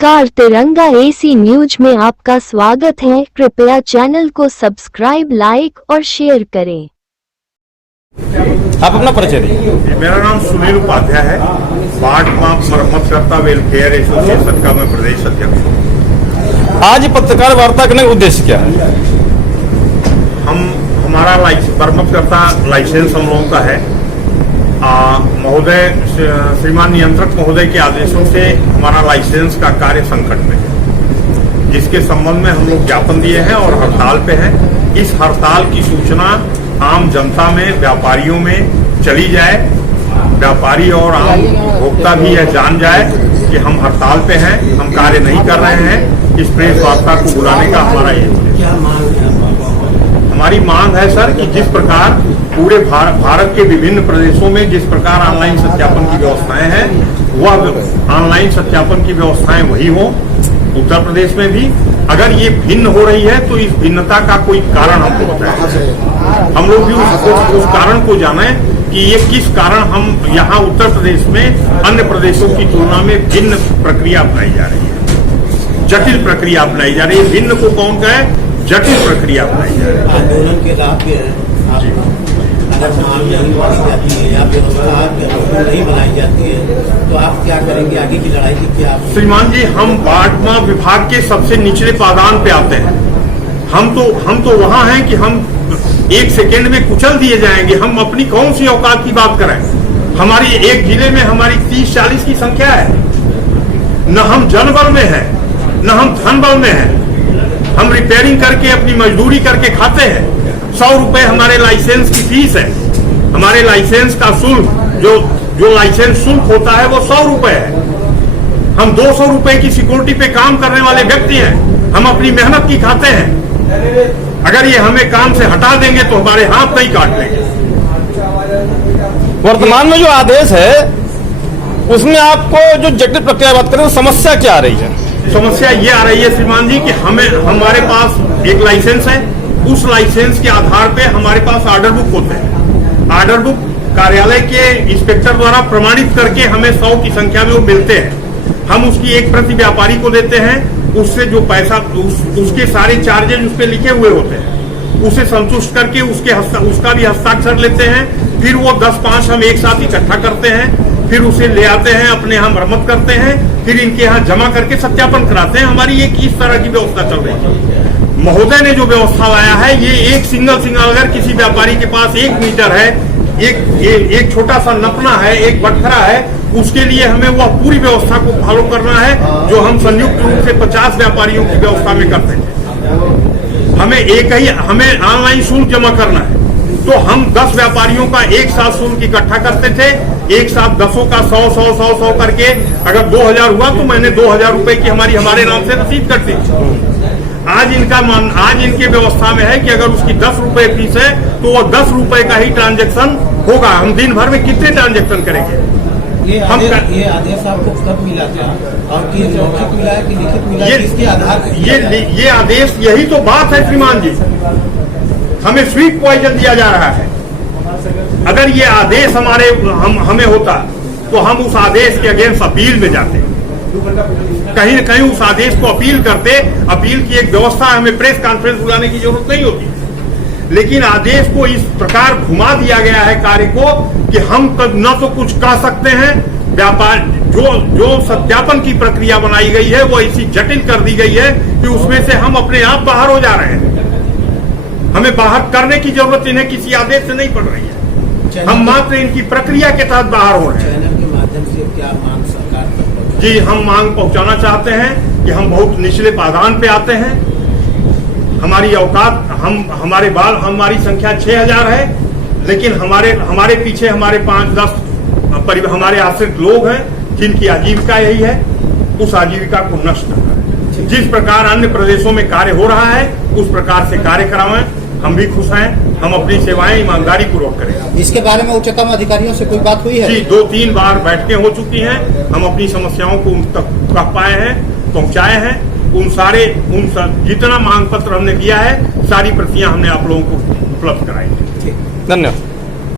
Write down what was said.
नमस्कार, तिरंगा AC news में आपका स्वागत है। कृपया चैनल को सब्सक्राइब, लाइक और शेयर करें। आप अपना परिचय दीजिए। मेरा नाम सुनील उपाध्याय है। भाजपा मरम्मतकर्ता वेलफेयर एसोसिएशन का मैं प्रदेश अध्यक्ष हूँ। आज पत्रकार वार्ता करने का उद्देश्य क्या है? हमारा मरम्मतकर्ता लाइसेंस हम लोगों का है। महोदय श्रीमान नियंत्रक महोदय के आदेशों से हमारा लाइसेंस का कार्य संकट में है, जिसके संबंध में हम लोग ज्ञापन दिए हैं और हड़ताल पे हैं। इस हड़ताल की सूचना आम जनता में, व्यापारियों में चली जाए, व्यापारी और आम उपभोक्ता भी यह जान जाए कि हम हड़ताल पे हैं, हम कार्य नहीं कर रहे हैं। इस प्रेस वार्ता को बुलाने का हमारा ये उद्देश्य। हमारी मांग है सर कि जिस प्रकार पूरे भारत के विभिन्न प्रदेशों में जिस प्रकार ऑनलाइन सत्यापन की व्यवस्थाएं हैं, वह ऑनलाइन सत्यापन की व्यवस्थाएं वही हो उत्तर प्रदेश में भी। अगर ये भिन्न हो रही है तो इस भिन्नता का कोई कारण हमको बताएं। हम लोग भी उस कारण को जाने कि ये किस कारण हम यहाँ उत्तर प्रदेश में अन्य प्रदेशों की तुलना में भिन्न प्रक्रिया अपनाई जा रही है, जटिल प्रक्रिया अपनाई जा रही है। भिन्न को कौन कहे? जटिल प्रक्रिया अपनाई जा रही है। आंदोलन के राह पे अगर मांग नहीं मानी जाती है या व्यवस्था नहीं बनाई जाती है तो आप क्या करेंगे? आगे की लड़ाई की क्या? श्रीमान जी, हम भाजपा विभाग के सबसे निचले पायदान पे आते हैं। हम तो वहाँ हैं कि हम एक सेकेंड में कुचल दिए जाएंगे। हम अपनी कौन सी औकात की बात करें? हमारी एक जिले में हमारी 30-40 की संख्या है। न हम जनबल में है, न हम धन बल में है। हम रिपेयरिंग करके अपनी मजदूरी करके खाते हैं। 100 रुपए हमारे लाइसेंस की फीस है। हमारे लाइसेंस का शुल्क जो लाइसेंस शुल्क होता है वो 100 रुपए है। हम 200 रुपए की सिक्योरिटी पे काम करने वाले व्यक्ति हैं। हम अपनी मेहनत की खाते हैं। अगर ये हमें काम से हटा देंगे तो हमारे हाथ नहीं काट लेंगे। वर्तमान में जो आदेश है उसमें आपको जो जटिल प्रक्रिया बात करें, समस्या क्या आ रही है? समस्या ये आ रही है श्रीमान जी कि हमारे पास एक लाइसेंस है। उस लाइसेंस के आधार पे हमारे पास ऑर्डर बुक होते हैं। ऑर्डर बुक कार्यालय के इंस्पेक्टर द्वारा प्रमाणित करके हमें 100 की संख्या में वो मिलते हैं। हम उसकी एक प्रति व्यापारी को देते हैं। उससे जो पैसा उसके सारे चार्जेज उस पर लिखे हुए होते हैं, उसे संतुष्ट करके उसका भी हस्ताक्षर लेते हैं। फिर वो 10-5 हम एक साथ इकट्ठा करते हैं, फिर उसे ले आते हैं, अपने यहाँ मरम्मत करते हैं, फिर इनके यहाँ जमा करके सत्यापन कराते हैं। हमारी एक इस तरह की व्यवस्था चल रही है। महोदय ने जो व्यवस्था लाया है, ये एक सिंगल अगर किसी व्यापारी के पास 1 मीटर है, एक छोटा सा नपना है, एक बटखरा है, उसके लिए हमें वह पूरी व्यवस्था को फॉलो करना है जो हम संयुक्त रूप से 50 व्यापारियों की व्यवस्था में करते हैं। हमें ऑनलाइन शुल्क जमा करना है, तो हम 10 व्यापारियों का एक साथ शुल्क इकट्ठा करते थे। एक साथ 10 का 100 करके अगर 2000 हुआ तो मैंने 2000 रुपए की हमारे नाम से रसीद कर दी। आज इनके व्यवस्था में है कि अगर उसकी 10 रुपए फीस है तो वो 10 रुपए का ही ट्रांजैक्शन होगा। हम दिन भर में कितने ट्रांजैक्शन करेंगे? ये आदेश आपको कब मिला था और किस मौखिक मिला है कि लिखित मिला है? इसके आधार ये आदेश, यही तो बात है श्रीमान जी। हमें स्वीट पॉइजन दिया जा रहा है। अगर ये आदेश हमें होता तो हम उस आदेश के अगेंस्ट अपील में जाते, कहीं न कहीं उस आदेश को अपील करते। अपील की एक व्यवस्था, हमें प्रेस कॉन्फ्रेंस बुलाने की जरूरत नहीं होती। लेकिन आदेश को इस प्रकार घुमा दिया गया है कार्य को कि हम न तो कुछ कह सकते हैं। व्यापार जो सत्यापन की प्रक्रिया बनाई गई है वो ऐसी जटिल कर दी गई है कि उसमें से हम अपने आप बाहर हो जा रहे हैं। हमें बाहर करने की जरूरत इन्हें किसी आदेश से नहीं पड़ रही है। हम मात्र इनकी प्रक्रिया के तहत बाहर हो रहे हैं। चैनल के माध्यम से क्या मांग सरकार तक? जी, हम मांग पहुंचाना चाहते हैं कि हम बहुत निचले पायदान पे आते हैं। हमारी औकात, हमारी संख्या 6000 है, लेकिन हमारे पीछे हमारे 5-10 हमारे आश्रित लोग हैं जिनकी आजीविका यही है। उस आजीविका को नष्ट करना है। जिस प्रकार अन्य प्रदेशों में कार्य हो रहा है उस प्रकार से कार्य करावें। हम भी खुश हैं। हम अपनी सेवाएं ईमानदारी पूर्वक करें। इसके बारे में उच्चतम अधिकारियों से कोई बात हुई है? जी, 2-3 बार बैठकें हो चुकी हैं। हम अपनी समस्याओं को उन तक कह पाए हैं, पहुंचाए हैं। जितना मांग पत्र हमने दिया है, सारी प्रतियां हमने आप लोगों को उपलब्ध कराई है। धन्यवाद।